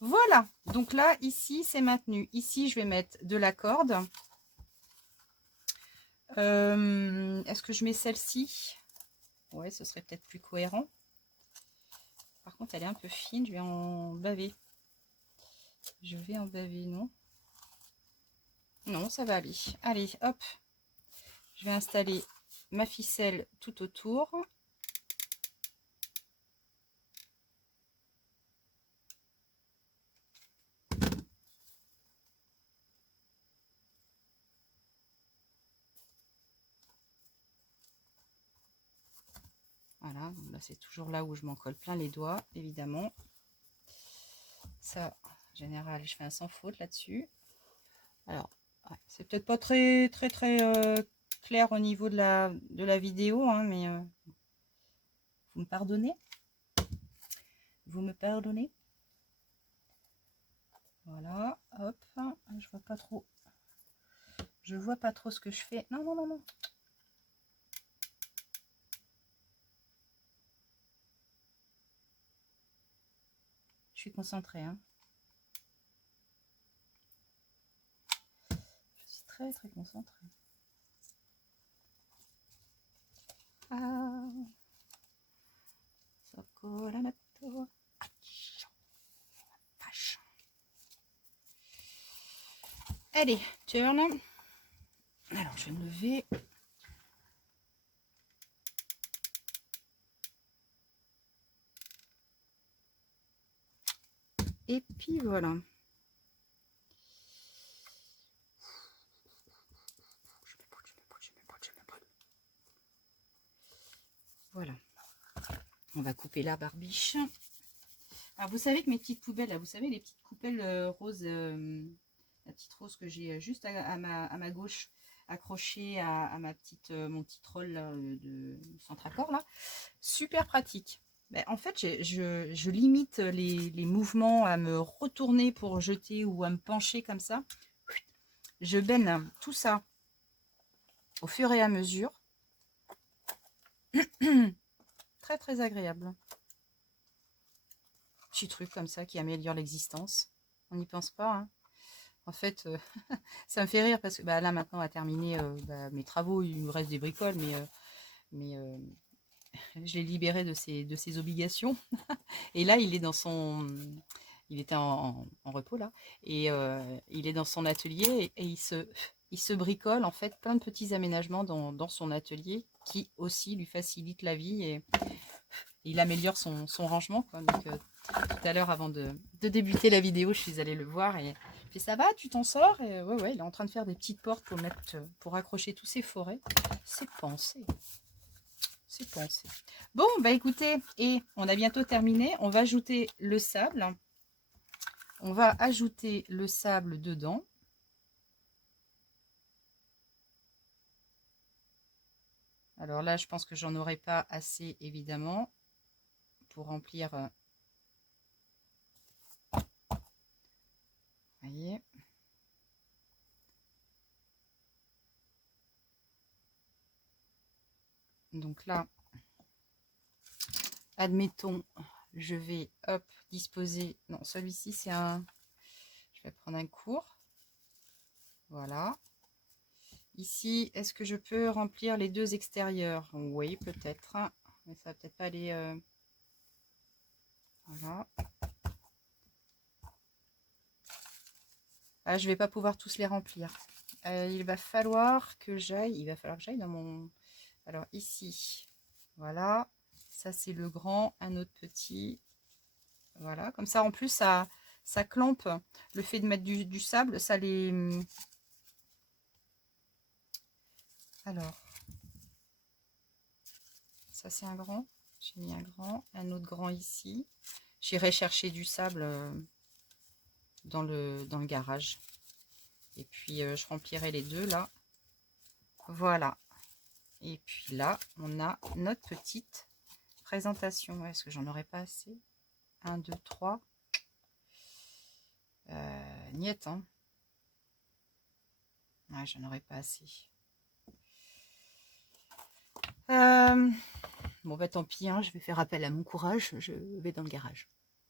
Voilà, donc là, ici, c'est maintenu. Ici, je vais mettre de la corde. Est-ce que je mets celle-ci? Ouais, ce serait peut-être plus cohérent. Par contre, elle est un peu fine, je vais en baver. Je vais en baver, non? Non, ça va aller. Allez, hop. Je vais installer ma ficelle tout autour. Voilà, donc là c'est toujours là où je m'en colle plein les doigts, évidemment. Ça, en général, je fais un sans faute là-dessus. Alors, ouais, c'est peut-être pas très clair au niveau de la vidéo, hein, mais vous me pardonnez? Vous me pardonnez? Voilà, hop, je vois pas trop. Je vois pas trop ce que je fais. Non, non, non, non. Je suis concentrée, hein. Je suis très concentrée. Ah, ça colle à ma peau. Vache. Allez, turn. Alors, je vais me lever. Et puis voilà. Voilà. On va couper la barbiche. Alors, vous savez que mes petites poubelles, là, vous savez, les petites coupelles roses, la petite rose que j'ai juste à ma gauche, accrochée à ma petite, mon petit troll là, de Centracor, là. Super pratique. Ben, en fait, je limite les mouvements à me retourner pour jeter ou à me pencher comme ça. Je baigne tout ça au fur et à mesure. Très agréable. Petit truc comme ça qui améliore l'existence. On n'y pense pas, hein. En fait, ça me fait rire parce que bah, là, maintenant, on a terminé mes travaux. Il me reste des bricoles, mais je l'ai libéré de ses obligations. Et là, il est dans son... Il était en repos, là. Et il est dans son atelier et il se bricole, en fait, plein de petits aménagements dans son atelier qui aussi lui facilitent la vie et il améliore son rangement, quoi. Donc, tout à l'heure, avant de débuter la vidéo, je suis allée le voir et je fais, ça va, tu t'en sors? Et ouais, ouais, il est en train de faire des petites portes pour mettre, pour accrocher tous ses forêts. C'est pensé. C'est pensé. Bon, bah écoutez, et on a bientôt terminé. On va ajouter le sable. On va ajouter le sable dedans. Alors là, je pense que j'en aurai pas assez, évidemment, pour remplir. Voyez. Donc là, admettons, je vais, hop, disposer. Non, celui-ci, c'est un... Je vais prendre un court. Voilà. Ici, est-ce que je peux remplir les deux extérieurs? Oui, peut-être. Mais ça va peut-être pas aller... Voilà. Ah, je vais pas pouvoir tous les remplir. Il va falloir que j'aille... Il va falloir que j'aille dans mon... Alors, ici. Voilà. Ça, c'est le grand. Un autre petit. Voilà. Comme ça, en plus, ça clampe. Le fait de mettre du sable, ça les... Alors, ça c'est un grand. J'ai mis un autre grand ici. J'irai chercher du sable dans le garage. Et puis, je remplirai les deux là. Voilà. Et puis là, on a notre petite présentation. Est-ce que j'en aurais pas assez? 1, 2, 3. Niet, hein. Ouais, j'en aurais pas assez. Bon, bah tant pis, hein, je vais faire appel à mon courage, je vais dans le garage.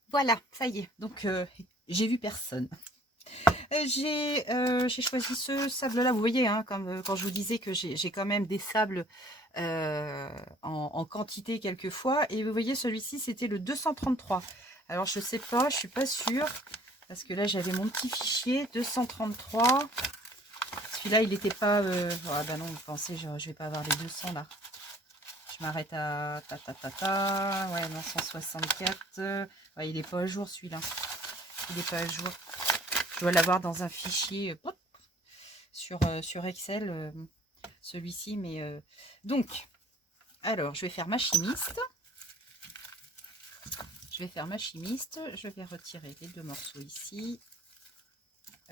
Voilà, ça y est, donc j'ai vu personne. J'ai choisi ce sable-là, vous voyez, hein, comme quand je vous disais que j'ai quand même des sables en quantité quelquefois, et vous voyez, celui-ci, c'était le 233. Alors, je sais pas, je suis pas sûre, parce que là, j'avais mon petit fichier, 233. Celui-là, il n'était pas... Ah bah non, vous pensez, je vais pas avoir les 200, là. Je m'arrête à ouais, non, 164. Ouais, il n'est pas à jour celui-là. Il n'est pas à jour. Je dois l'avoir dans un fichier sur Excel, celui-ci. Mais donc, alors, je vais faire ma chimiste. Je vais retirer les deux morceaux ici.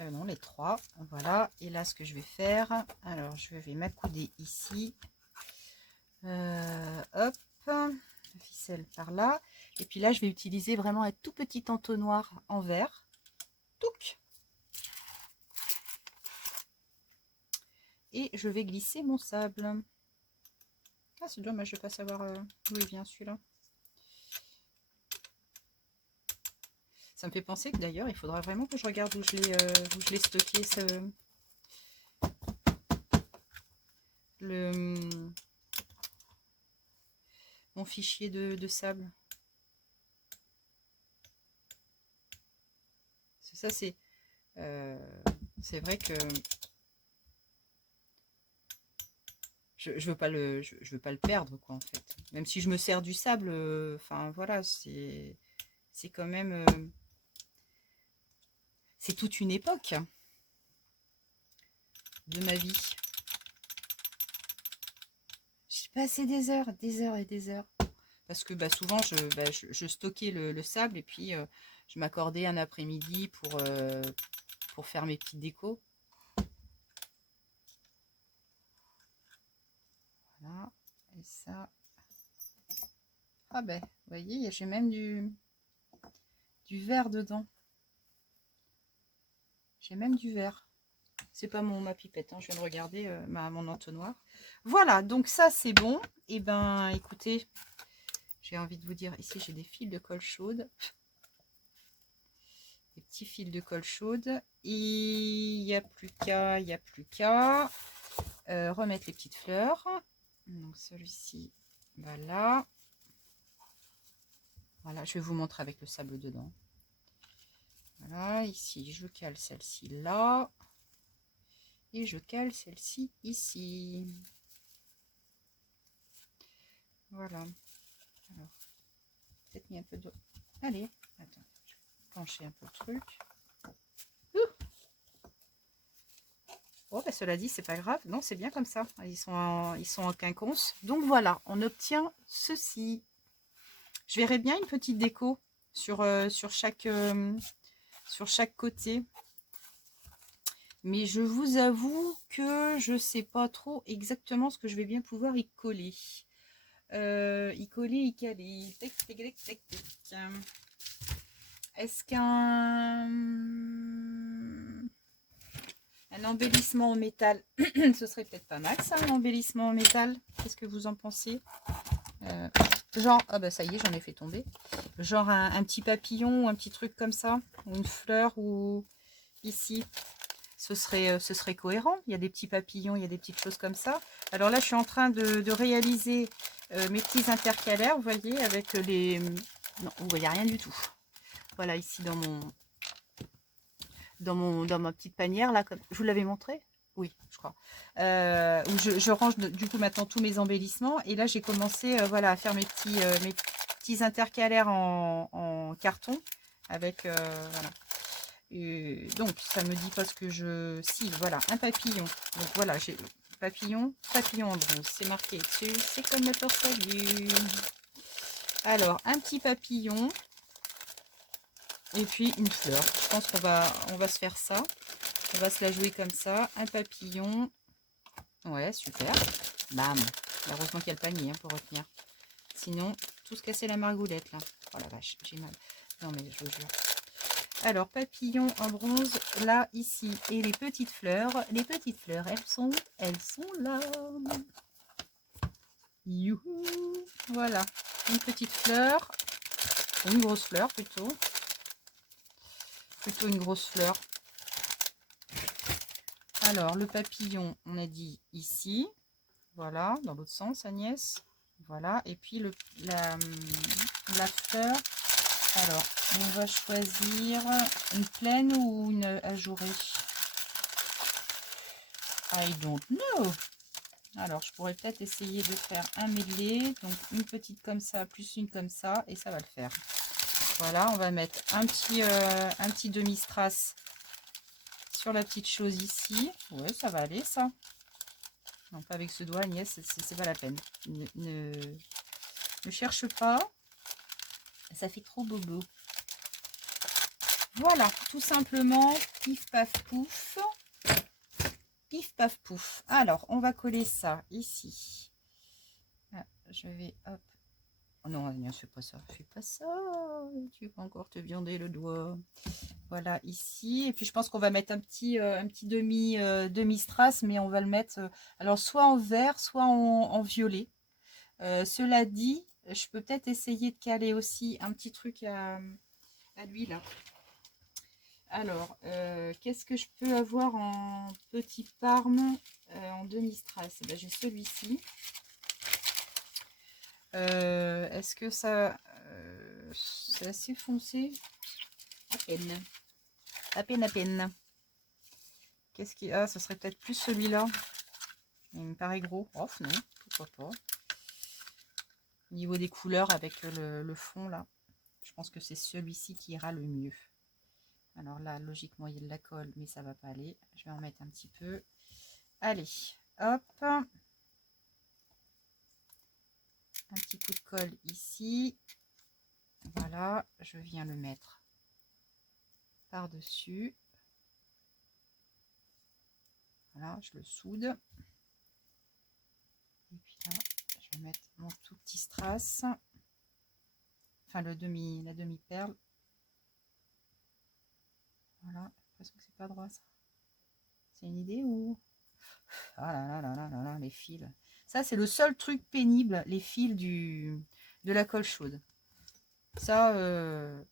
Non, les trois. Voilà. Et là, ce que je vais faire, alors, je vais m'accouder ici. Hop, la ficelle par là. Et puis là, je vais utiliser vraiment un tout petit entonnoir en verre. Touc. Et je vais glisser mon sable. Ah, c'est dommage, je ne vais pas savoir d'où il vient celui-là. Ça me fait penser que d'ailleurs, il faudra vraiment que je regarde où je l'ai stocké. Mon fichier de sable. Ça, c'est vrai que je veux pas le perdre, quoi, en fait. Même si je me sers du sable, enfin voilà, c'est quand même c'est toute une époque de ma vie. J'ai passé des heures et des heures. Parce que bah, souvent, je stockais le sable et puis je m'accordais un après-midi pour faire mes petites décos. Voilà. Et ça... Ah ben, vous voyez, j'ai même du verre dedans. J'ai même du verre. C'est pas ma pipette, hein. Je viens de regarder mon entonnoir. Voilà, donc ça c'est bon. Et ben écoutez, j'ai envie de vous dire, ici j'ai des fils de colle chaude. des petits fils de colle chaude. Et il n'y a plus qu'à, remettre les petites fleurs. Donc celui-ci, voilà. Voilà, je vais vous montrer avec le sable dedans. Voilà, ici, je cale celle-ci là. Et je cale celle-ci ici. Voilà. Alors, peut-être mis un peu de... Allez, attends, je vais pencher un peu le truc. Oh, bah, cela dit, c'est pas grave. Non, c'est bien comme ça. Ils sont en quinconce. Donc voilà, on obtient ceci. Je verrais bien une petite déco sur chaque côté. Mais je vous avoue que je sais pas trop exactement ce que je vais bien pouvoir y coller. Y caler. Tac, tac, tac, tac, tac. Est-ce qu'un embellissement en métal, ce serait peut-être pas mal ça, un embellissement en métal? Qu'est-ce que vous en pensez? Genre, ah bah ça y est, j'en ai fait tomber. Genre un petit papillon ou un petit truc comme ça, ou une fleur, ou ici. Ce serait cohérent. Il y a des petits papillons, il y a des petites choses comme ça. Alors là, je suis en train de réaliser mes petits intercalaires, vous voyez, avec les... Non, vous voyez rien du tout. Voilà, ici dans ma petite panière, là, comme... je vous l'avais montré? Oui, je crois. Où je range du coup maintenant tous mes embellissements. Et là, j'ai commencé voilà, à faire mes petits intercalaires en carton. Avec, voilà. Donc, ça me dit pas ce que je... Si, voilà, un papillon. Donc voilà, j'ai papillon en bronze. C'est marqué dessus. C'est comme la torsadure. Alors, un petit papillon. Et puis une fleur. Je pense on va se faire ça. On va se la jouer comme ça. Un papillon. Ouais, super. Bam. Heureusement qu'il y a le panier hein, pour retenir. Sinon, tout se casser la margoulette là. Oh la vache, j'ai mal. Non mais je vous jure. Alors, papillon en bronze, là, ici. Et les petites fleurs, elles sont là. Youhou. Voilà. Une petite fleur. Une grosse fleur plutôt. Plutôt une grosse fleur. Alors, le papillon, on a dit ici. Voilà, dans l'autre sens, Agnès. Voilà. Et puis la fleur. Alors, on va choisir une pleine ou une ajourée. I don't know. Alors, je pourrais peut-être essayer de faire un medley. Donc, une petite comme ça, plus une comme ça. Et ça va le faire. Voilà, on va mettre un petit demi-strass sur la petite chose ici. Ouais, ça va aller, ça. Non, pas avec ce doigt, Agnès, c'est pas la peine. Ne cherche pas. Ça fait trop bobo. Voilà, tout simplement, pif paf pouf. Pif paf pouf. Alors, on va coller ça ici. Ah, je vais, hop. Oh non, Agnès, fais pas ça. Fais pas ça. Tu vas encore te viander le doigt. Voilà, ici. Et puis, je pense qu'on va mettre un petit demi-strass, mais on va le mettre, alors, soit en vert, soit en violet. Cela dit, je peux peut-être essayer de caler aussi un petit truc à lui, là. Alors, qu'est-ce que je peux avoir en petit parme en demi-strass? Eh ben, j'ai celui-ci. Est-ce que ça... c'est assez foncé? À peine. À peine, à peine. Qu'est-ce qui... Ah, ce serait peut-être plus celui-là. Il me paraît gros. Oh, non, pourquoi pas. Au niveau des couleurs avec le fond, là, je pense que c'est celui-ci qui ira le mieux. Alors là, logiquement, il y a de la colle, mais ça va pas aller. Je vais en mettre un petit peu. Allez, hop. Un petit coup de colle ici. Voilà, je viens le mettre par-dessus. Voilà, je le soude. Et puis là, je vais mettre mon tout petit strass. Enfin, la demi-perle. Voilà, j'ai l'impression que c'est pas droit ça. C'est une idée ou... Ah là là là là là là, les fils. Ça, c'est le seul truc pénible, les fils de la colle chaude. Ça,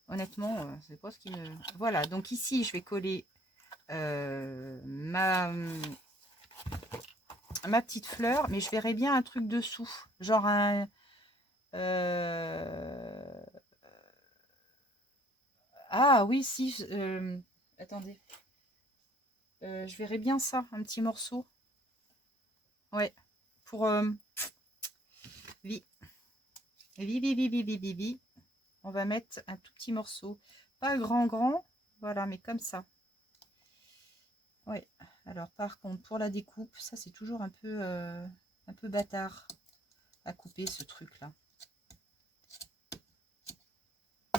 honnêtement, c'est pas ce qui me... Voilà, donc ici, je vais coller ma petite fleur, mais je verrai bien un truc dessous. Genre un... Ah oui, si. Attendez. Je verrai bien ça, un petit morceau. Ouais. Pour... vi. Vi. On va mettre un tout petit morceau. Pas grand. Voilà, mais comme ça. Ouais. Alors, par contre, pour la découpe, ça, c'est toujours un peu bâtard à couper, ce truc-là.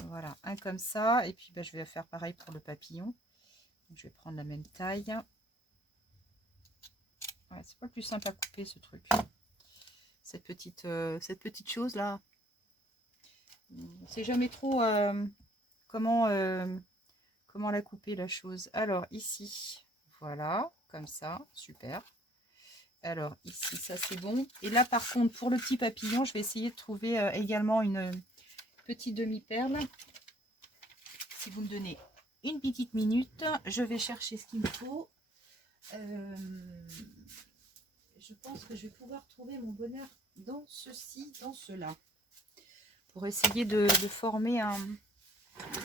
Voilà, un comme ça. Et puis, bah, je vais faire pareil pour le papillon. Donc, je vais prendre la même taille. Ouais, c'est pas le plus simple à couper, ce truc. Cette petite chose-là. On sait jamais trop comment, comment la couper, la chose. Alors, ici, voilà, comme ça, super. Alors, ici, ça, c'est bon. Et là, par contre, pour le petit papillon, je vais essayer de trouver également une petite demi-perle. Si vous me donnez une petite minute, je vais chercher ce qu'il me faut. Je pense que je vais pouvoir trouver mon bonheur dans ceci, dans cela. Pour essayer de former un...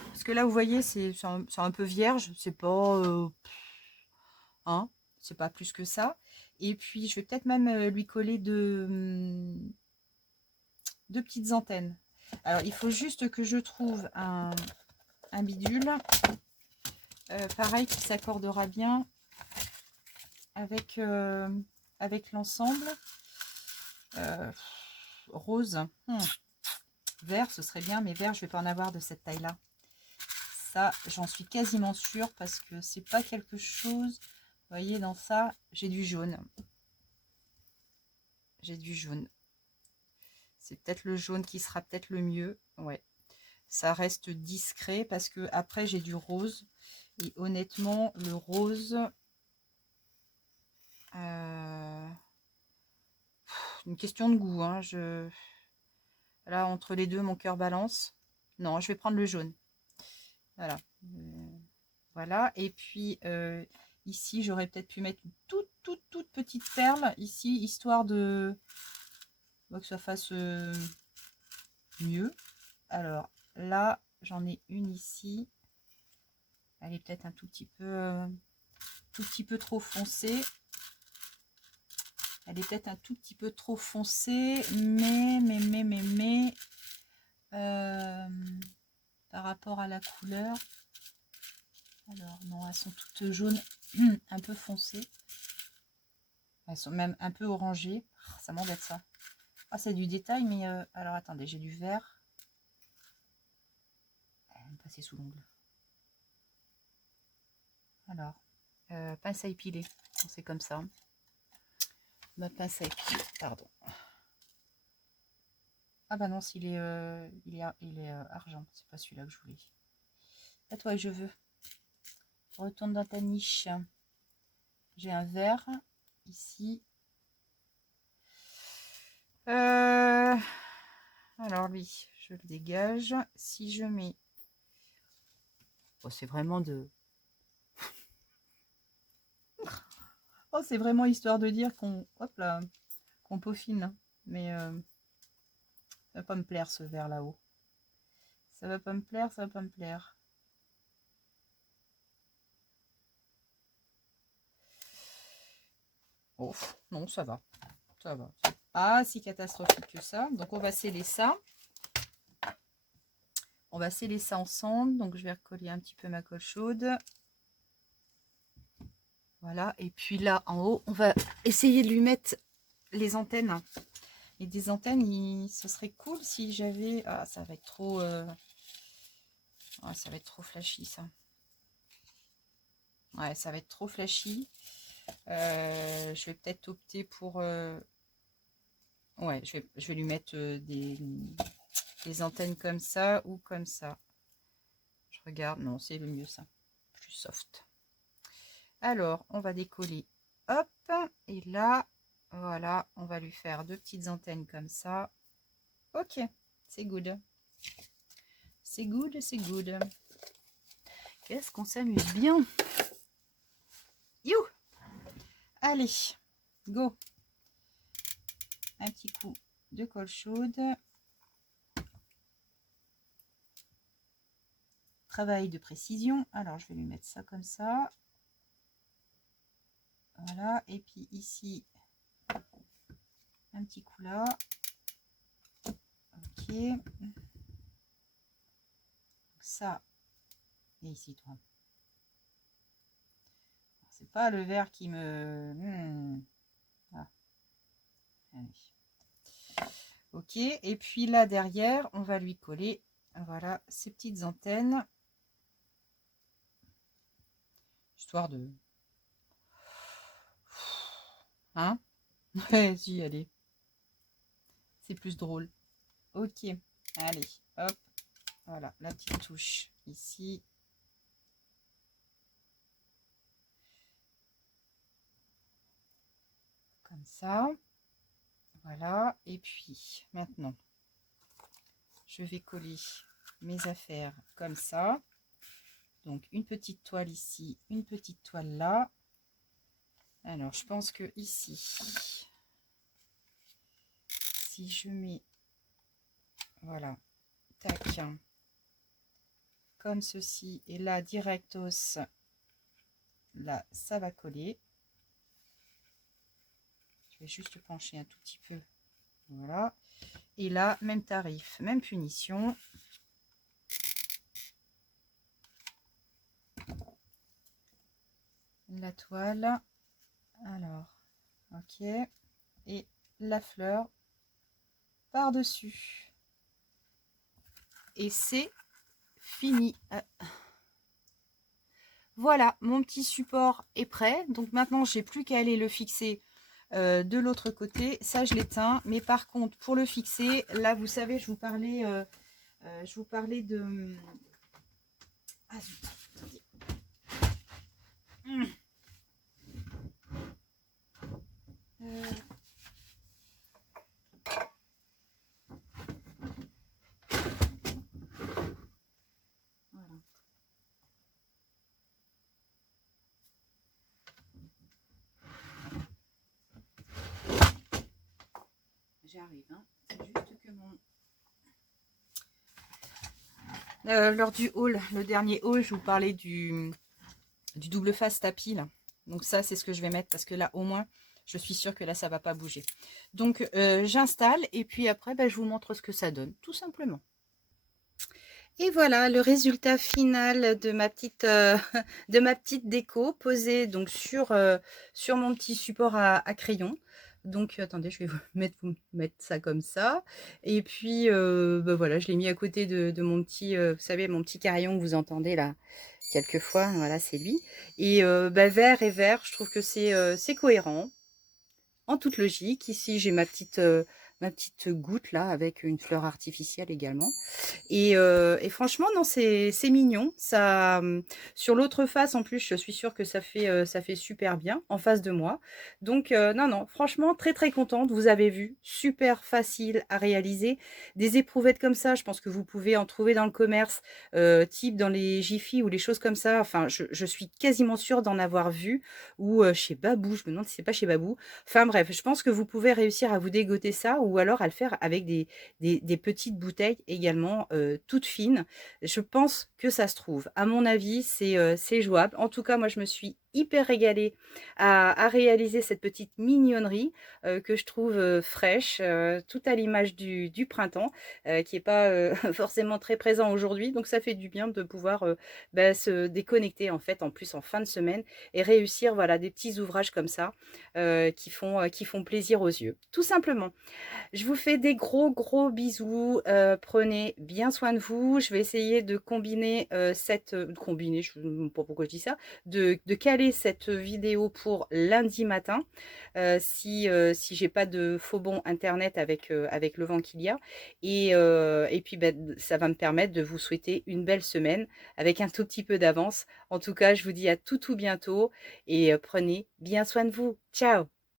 Parce que là, vous voyez, c'est un peu vierge. C'est pas... hein, c'est pas plus que ça. Et puis, je vais peut-être même lui coller deux petites antennes. Alors, il faut juste que je trouve un bidule. Pareil, qui s'accordera bien avec, avec l'ensemble. Rose. Vert, ce serait bien, mais vert, je vais pas en avoir de cette taille-là. Ça, j'en suis quasiment sûre parce que c'est pas quelque chose... Vous voyez, dans ça, j'ai du jaune. J'ai du jaune. C'est peut-être le jaune qui sera peut-être le mieux. Ouais. Ça reste discret parce que après j'ai du rose. Et honnêtement, le rose... une question de goût. Hein. Là, entre les deux, mon cœur balance. Non, je vais prendre le jaune. Voilà. Voilà. Et puis, ici, j'aurais peut-être pu mettre une toute petite perle. Ici, histoire de... que ça fasse mieux. Alors, là, j'en ai une ici. Elle est peut-être un tout petit peu trop foncée. Elle est peut-être un tout petit peu trop foncée, mais par rapport à la couleur. Alors non, elles sont toutes jaunes, un peu foncées. Elles sont même un peu orangées. Ça m'embête ça. Ah, c'est du détail, mais alors attendez, j'ai du vert. Elle va me passer sous l'ongle. Alors, pince à épiler. C'est comme ça. Ma pince à épiler, pardon. Ah bah non, il est argent. C'est pas celui-là que je voulais. À toi, je veux. Retourne dans ta niche. J'ai un vert ici. Alors lui, je le dégage. Si je mets... Oh, c'est vraiment de... oh, c'est vraiment histoire de dire qu'on... Hop là, qu'on peaufine. Mais ça va pas me plaire ce vert là-haut. Ça va pas me plaire, ça va pas me plaire. Oh, non, ça va. Ça va. Pas si catastrophique que ça. Donc, on va sceller ça. On va sceller ça ensemble. Donc, je vais recoller un petit peu ma colle chaude. Voilà. Et puis là, en haut, on va essayer de lui mettre les antennes. Et des antennes, ce serait cool si j'avais... Ah, ça va être trop... Ah, ça va être trop flashy, ça. Ouais, ça va être trop flashy. Je vais peut-être opter pour... Ouais, je vais lui mettre des antennes comme ça ou comme ça. Je regarde. Non, c'est le mieux, ça. Plus soft. Alors, on va décoller. Hop. Et là, voilà, on va lui faire deux petites antennes comme ça. Ok, c'est good. C'est good, c'est good. Qu'est-ce qu'on s'amuse bien. You. Allez, go. Un petit coup de colle chaude. Travail de précision. Alors, je vais lui mettre ça comme ça. Voilà. Et puis ici, un petit coup là. Ok. Ça. Et ici, toi. C'est pas le vert qui me... Ah. Allez. Ok. Et puis là, derrière, on va lui coller, voilà, ces petites antennes. Histoire de... Hein? Si, allez. C'est plus drôle. Ok. Allez, hop. Voilà, la petite touche ici. Comme ça. Voilà. Et puis, maintenant, je vais coller mes affaires comme ça. Donc, une petite toile ici, une petite toile là. Alors, je pense que ici, si je mets, voilà, tac, comme ceci, et là, directos, là, ça va coller. Je vais juste pencher un tout petit peu. Voilà. Et là, même tarif, même punition. La toile. Alors, ok. Et la fleur par-dessus. Et c'est fini. Voilà, mon petit support est prêt. Donc maintenant, j'ai plus qu'à aller le fixer de l'autre côté. Ça, je l'éteins. Mais par contre, pour le fixer, là, vous savez, je vous parlais de... Ah, zut, attendez. Voilà. J'arrive, hein. C'est juste que mon... lors du haul, le dernier haul, je vous parlais du double face tapis là. Donc ça, c'est ce que je vais mettre parce que là, au moins, je suis sûre que là, ça va pas bouger. Donc, j'installe et puis après, je vous montre ce que ça donne, tout simplement. Et voilà le résultat final de ma petite, de ma petite déco posée donc sur mon petit support à crayon. Donc attendez, je vais vous mettre ça comme ça. Et puis voilà, je l'ai mis à côté de mon petit, vous savez, mon petit carillon que vous entendez là quelquefois. Voilà, c'est lui. Et vert et vert, je trouve que c'est cohérent, en toute logique. Ici, j'ai ma petite goutte là avec une fleur artificielle également. Et franchement, non, c'est mignon. Ça, sur l'autre face, en plus, je suis sûre que ça fait super bien en face de moi. Donc, non, non, franchement, très, très contente. Vous avez vu, super facile à réaliser. Des éprouvettes comme ça, je pense que vous pouvez en trouver dans le commerce, type dans les Jiffy ou les choses comme ça. Enfin, je suis quasiment sûre d'en avoir vu. Ou chez Babou, je me demande si c'est pas chez Babou. Enfin bref, je pense que vous pouvez réussir à vous dégoter ça ou alors à le faire avec des petites bouteilles également, toutes fines. Je pense que ça se trouve. À mon avis, c'est jouable. En tout cas, moi, je me suis hyper régalée à réaliser cette petite mignonnerie que je trouve fraîche, tout à l'image du printemps, qui n'est pas forcément très présent aujourd'hui. Donc, ça fait du bien de pouvoir se déconnecter en fait, en plus en fin de semaine et réussir voilà, des petits ouvrages comme ça qui font plaisir aux yeux. Tout simplement. Je vous fais des gros bisous. Prenez bien soin de vous. Je vais essayer de combiner je ne sais pas pourquoi je dis ça, de caler cette vidéo pour lundi matin, si j'ai pas de faux bon internet avec le vent qu'il y a. Et puis ça va me permettre de vous souhaiter une belle semaine avec un tout petit peu d'avance. En tout cas, je vous dis à tout bientôt et prenez bien soin de vous. Ciao!